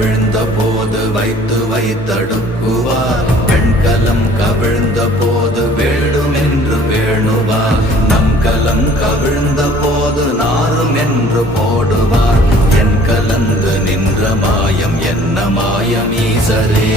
கவிழ்ந்த போது வைத்து வைத்தடுக்குவார். பெண்கலம் கவிழ்ந்த போது வேடும் என்று வேணுவார் நம் கலம் கவிழ்ந்த போது நாரும் என்று போடுவார். என் கலந்து நின்ற மாயம் என்ன மாயம் ஈசரே